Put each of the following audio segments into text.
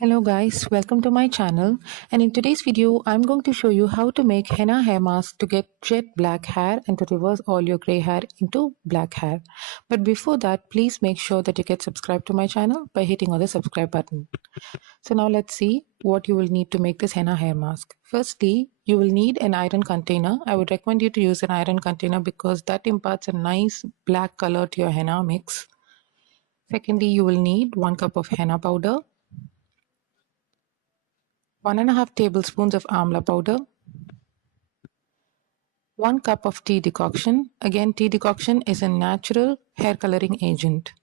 Hello guys, welcome to my channel, and in today's video I'm going to show you how to make henna hair mask to get jet black hair and to reverse all your gray hair into black hair. But before that, please make sure that you get subscribed to my channel by hitting on the subscribe button. So now let's see what you will need to make this henna hair mask. Firstly, you will need an iron container. I would recommend you to use an iron container because that imparts a nice black color to your henna mix. Secondly, you will need 1 cup of henna powder, 1.5 tablespoons of amla powder, 1 cup of tea decoction. Again, tea decoction is a natural hair coloring agent.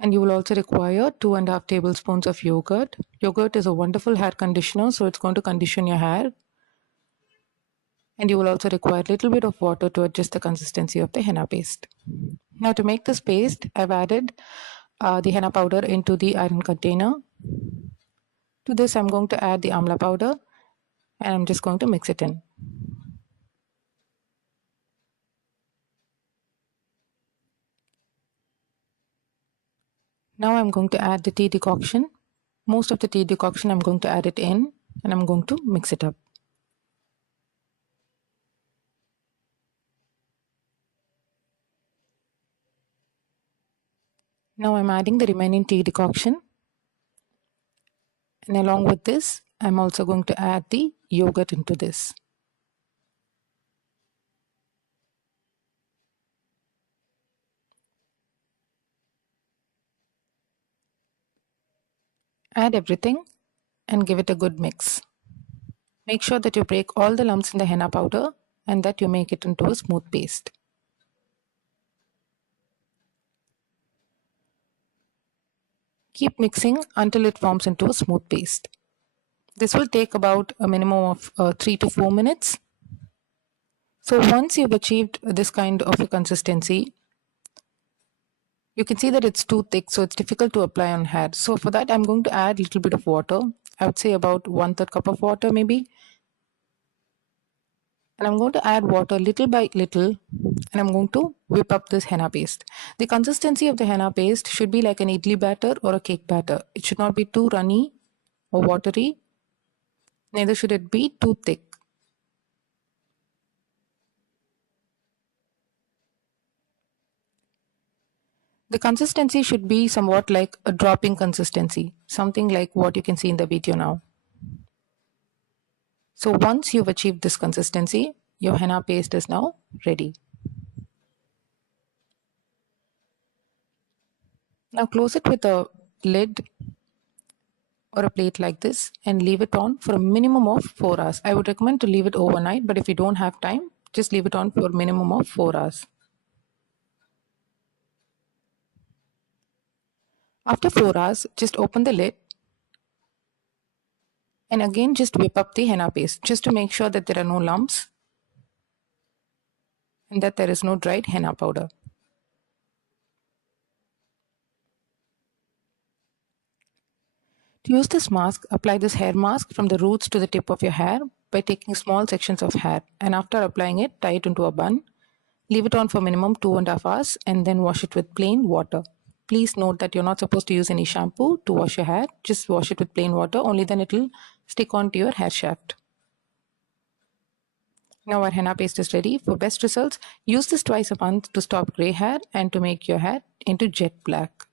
And you will also require 2.5 tablespoons of yogurt. Yogurt is a wonderful hair conditioner, so it's going to condition your hair. And you will also require a little bit of water to adjust the consistency of the henna paste. Now to make this paste, I've added the henna powder into the iron container. To this, I'm going to add the amla powder and I'm just going to mix it in. Now I'm going to add the tea decoction. Most of the tea decoction I'm going to add it in and I'm going to mix it up. Now I'm adding the remaining tea decoction. And along with this, I'm also going to add the yogurt into this. Add everything and give it a good mix. Make sure that you break all the lumps in the henna powder and that you make it into a smooth paste. Keep mixing until it forms into a smooth paste. This will take about a minimum of 3 to 4 minutes. So once you've achieved this kind of a consistency, you can see that it's too thick, so it's difficult to apply on hair. So for that, I'm going to add a little bit of water. I would say about 1/3 cup of water maybe. And I'm going to add water little by little and I'm going to whip up this henna paste. The consistency of the henna paste should be like an idli batter or a cake batter. It should not be too runny or watery, neither should it be too thick. The consistency should be somewhat like a dropping consistency, something like what you can see in the video now. So once you've achieved this consistency, your henna paste is now ready. Now close it with a lid or a plate like this and leave it on for a minimum of 4 hours. I would recommend to leave it overnight, but if you don't have time, just leave it on for a minimum of 4 hours. After 4 hours, just open the lid and again just whip up the henna paste just to make sure that there are no lumps and that there is no dried henna powder. To use this mask, apply this hair mask from the roots to the tip of your hair by taking small sections of hair, and after applying it, tie it into a bun. Leave it on for minimum 2.5 hours and then wash it with plain water. Please note that you're not supposed to use any shampoo to wash your hair. Just wash it with plain water, only then it will stick onto your hair shaft. Now our henna paste is ready. For best results, use this twice a month to stop gray hair and to make your hair into jet black.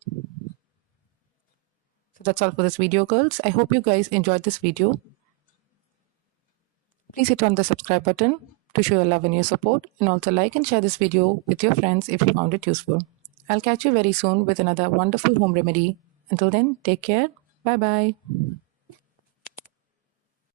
So that's all for this video, girls. I hope you guys enjoyed this video. Please hit on the subscribe button to show your love and your support, and also like and share this video with your friends if you found it useful. I'll catch you very soon with another wonderful home remedy. Until then, take care. Bye bye.